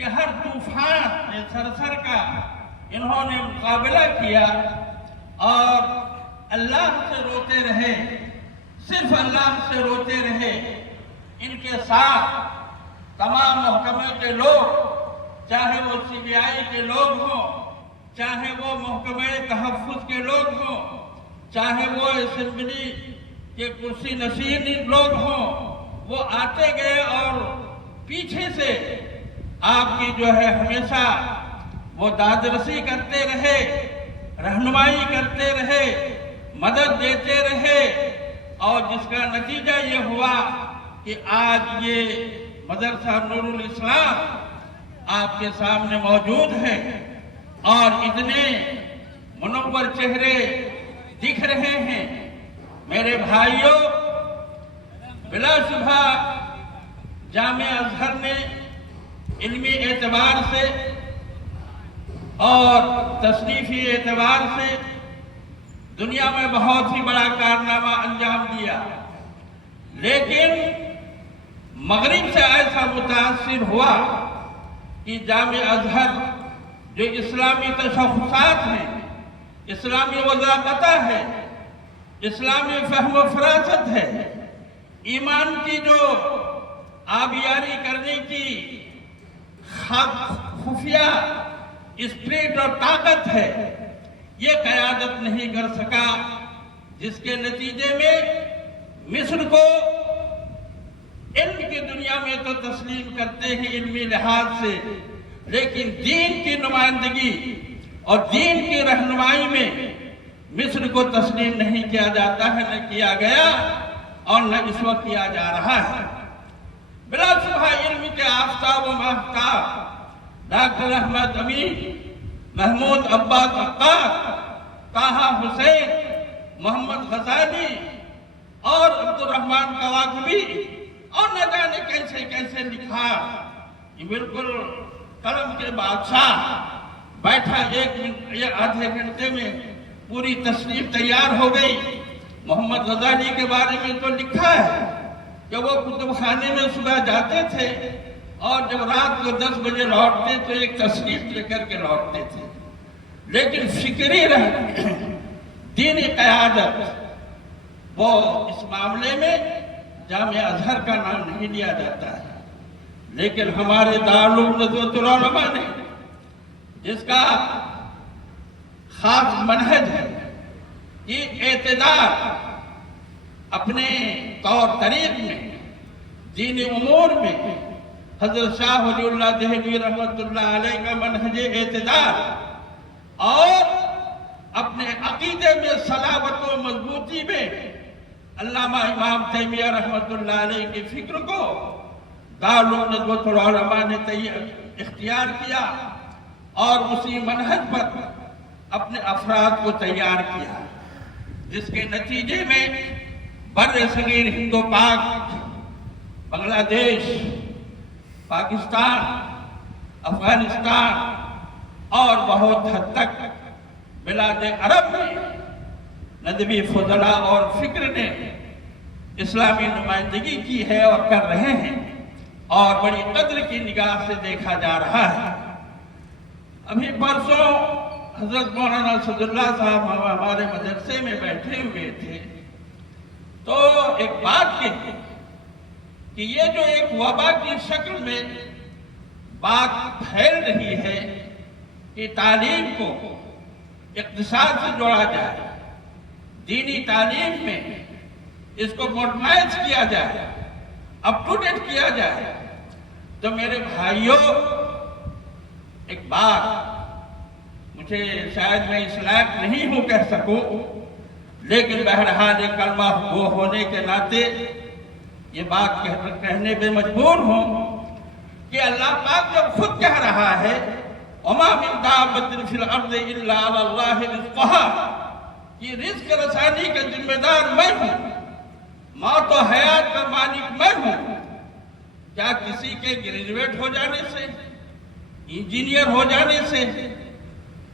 کہ ہر طوفان سرسر کا انہوں نے مقابلہ کیا اور اللہ سے روتے رہے، صرف اللہ سے روتے رہے۔ ان کے ساتھ تمام محکمے کے لوگ، چاہے وہ CBI کے لوگ ہوں، چاہے وہ محکمہ تحفظ کے لوگ ہوں، چاہے وہ اسمبلی کے کرسی نشین لوگ ہوں، وہ آتے گئے اور پیچھے سے آپ کی جو ہے ہمیشہ وہ دادرسی کرتے رہے، رہنمائی کرتے رہے، مدد دیتے رہے، اور جس کا نتیجہ یہ ہوا کہ آج یہ مدرسہ نور الاسلام آپ کے سامنے موجود ہے اور اتنے منور چہرے دکھ رہے ہیں۔ میرے بھائیوں، بلا شبہ جامعہ ازہر نے علمی اعتبار سے اور تصنیفی اعتبار سے دنیا میں بہت ہی بڑا کارنامہ انجام دیا، لیکن مغرب سے ایسا متاثر ہوا کہ جامعہ ازہر جو اسلامی تشخصات ہیں، اسلامی وضاحت ہے، اسلامی فہم و فراست ہے، ایمان کی جو آبیاری کرنے کی خفیہ اسپرٹ اور طاقت ہے، یہ قیادت نہیں کر سکا، جس کے نتیجے میں مصر کو علم کی دنیا میں تو تسلیم کرتے ہیں علمی لحاظ سے، لیکن دین کی نمائندگی اور دین کی رہنمائی میں مصر کو تسلیم نہیں کیا جاتا ہے، نہ کیا گیا اور نہ اس وقت کیا جا رہا ہے۔ بلا شبہ علم کے آفتاب و ماہتاب ڈاکٹر احمد امین، محمود عباس عقاد، طٰہٰ حسین، محمد غزالی اور عبدالرحمن کواکبی اور نہ جانے کیسے کیسے لکھا، یہ بالکل قلم کے بادشاہ بیٹھا آدھے گھنٹے میں پوری تصنیف تیار ہو گئی۔ محمد غزالی کے بارے میں تو لکھا ہے کہ وہ کتب خانے میں صبح جاتے تھے اور جب رات کو 10 بجے لوٹتے تو ایک تصنیف لے کر کے لوٹتے تھے، لیکن فکری دینی قیادت وہ اس معاملے میں جامعہ ازہر کا نام نہیں لیا جاتا ہے، لیکن ہمارے دارالعلوم ندوۃ العلماء نے جس کا خاص منہج ہے کہ اعتدال اپنے طور طریق میں، دینی امور میں، حضرت شاہ ولی اللہ دہلوی رحمۃ اللہ علیہ کا منہج اعتدال اور اپنے عقیدے میں صلابت و مضبوطی میں علامہ امام تیمیہ رحمۃ اللہ علیہ کی فکر کو دارالعلوم ندوۃ العلماء نے اختیار کیا اور اسی منہج پر اپنے افراد کو تیار کیا، جس کے نتیجے میں بر صغیر ہند و پاک، بنگلہ دیش، پاکستان، افغانستان اور بہت حد تک بلاد عرب میں ندوی فضلاء اور فکر نے اسلامی نمائندگی کی ہے اور کر رہے ہیں، اور بڑی قدر کی نگاہ سے دیکھا جا رہا ہے۔ ابھی پرسوں حضرت مولانا اسد اللہ صاحب ہمارے مدرسے میں بیٹھے ہوئے تھے تو ایک بات کہی کہ یہ جو ایک وبا کی شکل میں بات پھیل رہی ہے کہ تعلیم کو اقتصاد سے جوڑا جائے، دینی تعلیم میں اس کو ماڈرنائز کیا جائے، اپ ٹو ڈیٹ کیا جائے، تو میرے بھائیوں ایک بات مجھے شاید میں اس لائق نہیں ہوں کہہ سکوں، لیکن بہرحال ایک کلمہ گو ہونے کے ناطے یہ بات کہنے پہ مجبور ہوں کہ اللہ پاک جب خود کہہ رہا ہے وَمَا مِن دَابَّةٍ فِي الْأَرْضِ إِلَّا عَلَى اللَّهِ رِزْقُهَا، یہ رزق رسانی کا ذمہ دار میں ہوں، موت و حیات کا مالک میں ہوں، کیا کسی کے گریجویٹ ہو جانے سے، انجینئر ہو جانے سے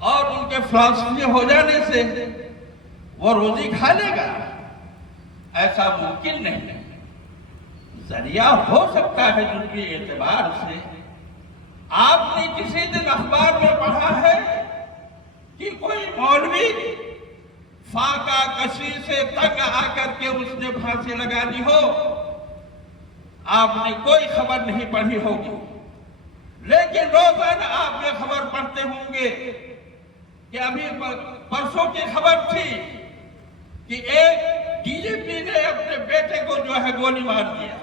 اور ان کے فلسفی ہو جانے سے وہ روزی کھا لے گا؟ ایسا ممکن نہیں ہے۔ ذریعہ ہو سکتا ہے جزوی اعتبار سے، آپ آپ نے کسی دن اخبار میں پڑھا ہے کہ کوئی مولوی فاقہ کشی سے تنگ آ کر کے اس نے پھانسی لگا لی ہو؟ آپ نے کوئی خبر نہیں پڑھی ہوگی، لیکن روزانہ آپ یہ خبر پڑھتے ہوں گے کہ ابھی پرسوں کی خبر تھی کہ ایک ڈی جے پی نے اپنے بیٹے کو جو ہے گولی مار دیا۔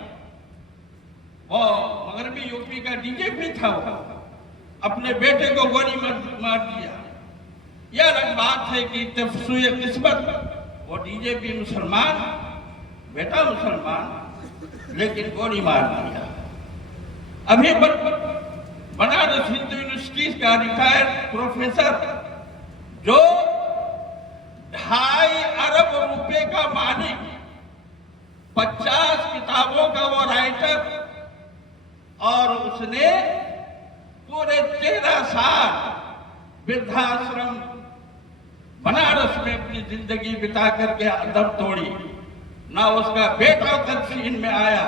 وہ مغربی یو پی کا ڈی جے پی تھا، وہ اپنے بیٹے کو گولی مار دیا۔ یہ الگ بات ہے کہ تفسوئے قسمت، وہ ڈی جے پی مسلمان، بیٹا مسلمان، لیکن گولی مار دیا۔ ابھی بنارس ہندو یونیورسٹی کا ریٹائرڈ پروفیسر جو 2.5 ارب روپے کا مالک، 50 کتابوں کا وہ رائٹر، اور اس نے پورے 13 سال وردھاشرم بنارس میں اپنی زندگی بتا کر کے دم توڑی۔ نہ اس کا بیٹا تدفین میں آیا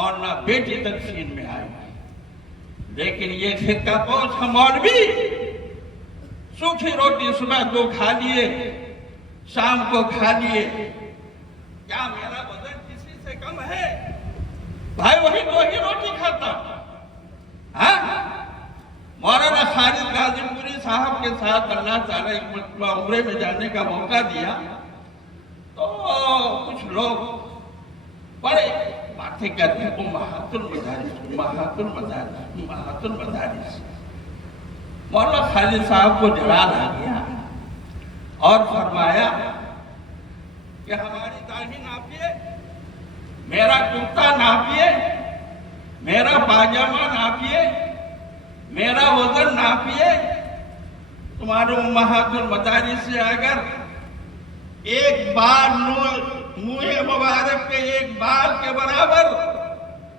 اور نہ بیٹی تدفین میں آئی، لیکن یہ فرقہ پوش مولوی سوکھی روٹی صبح کو کھا لیے، شام کو کھا لیے۔ کیا میرا وزن کسی سے کم ہے؟ بھائی وہی دو ہی روٹی کھاتا۔ مولانا خالد غازی پوری صاحب کے ساتھ اللہ تعالیٰ ایک مرتبہ عمرے میں جانے کا موقع دیا تو کچھ لوگ بڑے باتیں کرتے ہیں، امہات المدارس، امہات المدارس، امہات المدارس۔ مولانا خالد صاحب کو جلال آ گیا اور فرمایا کہ ہماری داڑھی ناپیے، میرا کرتا ناپیے، میرا پاجامہ ناپیے، میرا وزن ناپیے۔ تمہارے امہات المدارس سے اگر ایک بال منہ مبارک کے ایک بال کے برابر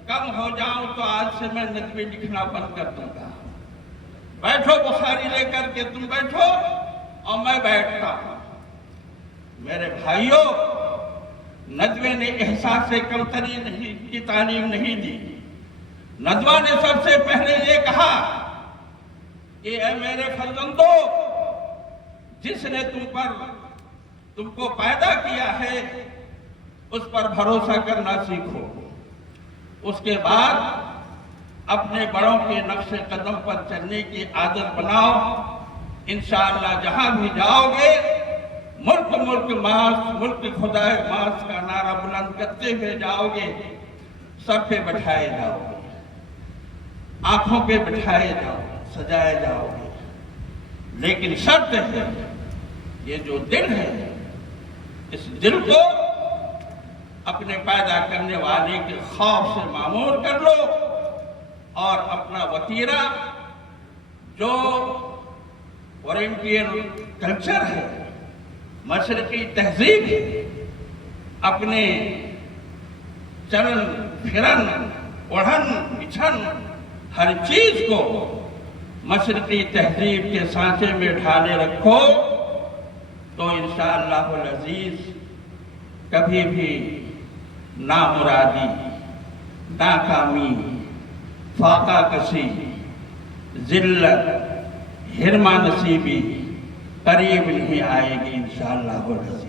کم ہو جاؤں تو آج سے میں ندوی لکھنا بند کر دوں گا۔ بیٹھو بخاری لے کر کے، تم بیٹھو اور میں بیٹھتا ہوں۔ میرے بھائیوں، ندوے نے احساس کمتری کی تعلیم نہیں دی۔ ندوہ نے سب سے پہلے یہ کہا کہ اے میرے فرزندو، جس نے تم کو پیدا کیا ہے اس پر بھروسہ کرنا سیکھو۔ اس کے بعد اپنے بڑوں کے نقش قدم پر چلنے کی عادت بناؤ۔ انشاءاللہ جہاں بھی جاؤ گے، ملک ملک ماس، ملک خدا ماس کا نعرہ بلند کرتے ہوئے جاؤ گے۔ سر پہ بٹھائے جاؤ گے، آنکھوں پہ بٹھائے جاؤ گے، سجائے جاؤ گے، لیکن شرط ہے یہ جو دل ہے، اس دل کو اپنے پیدا کرنے والے کے خوف سے معمور کر لو، اور اپنا وتیرہ جو اورینٹیل کلچر ہے، مشرقی تہذیب ہے، اپنے چلن پھرن، اڑھن بچھن، ہر چیز کو مشرقی تہذیب کے سانچے میں ڈھالے رکھو، تو انشاءاللہ العزیز کبھی بھی نامرادی، ناکامی، فاقہ کشی، ذلت، حرمہ نصیبی قریب نہیں آئے گی انشاءاللہ العزیز۔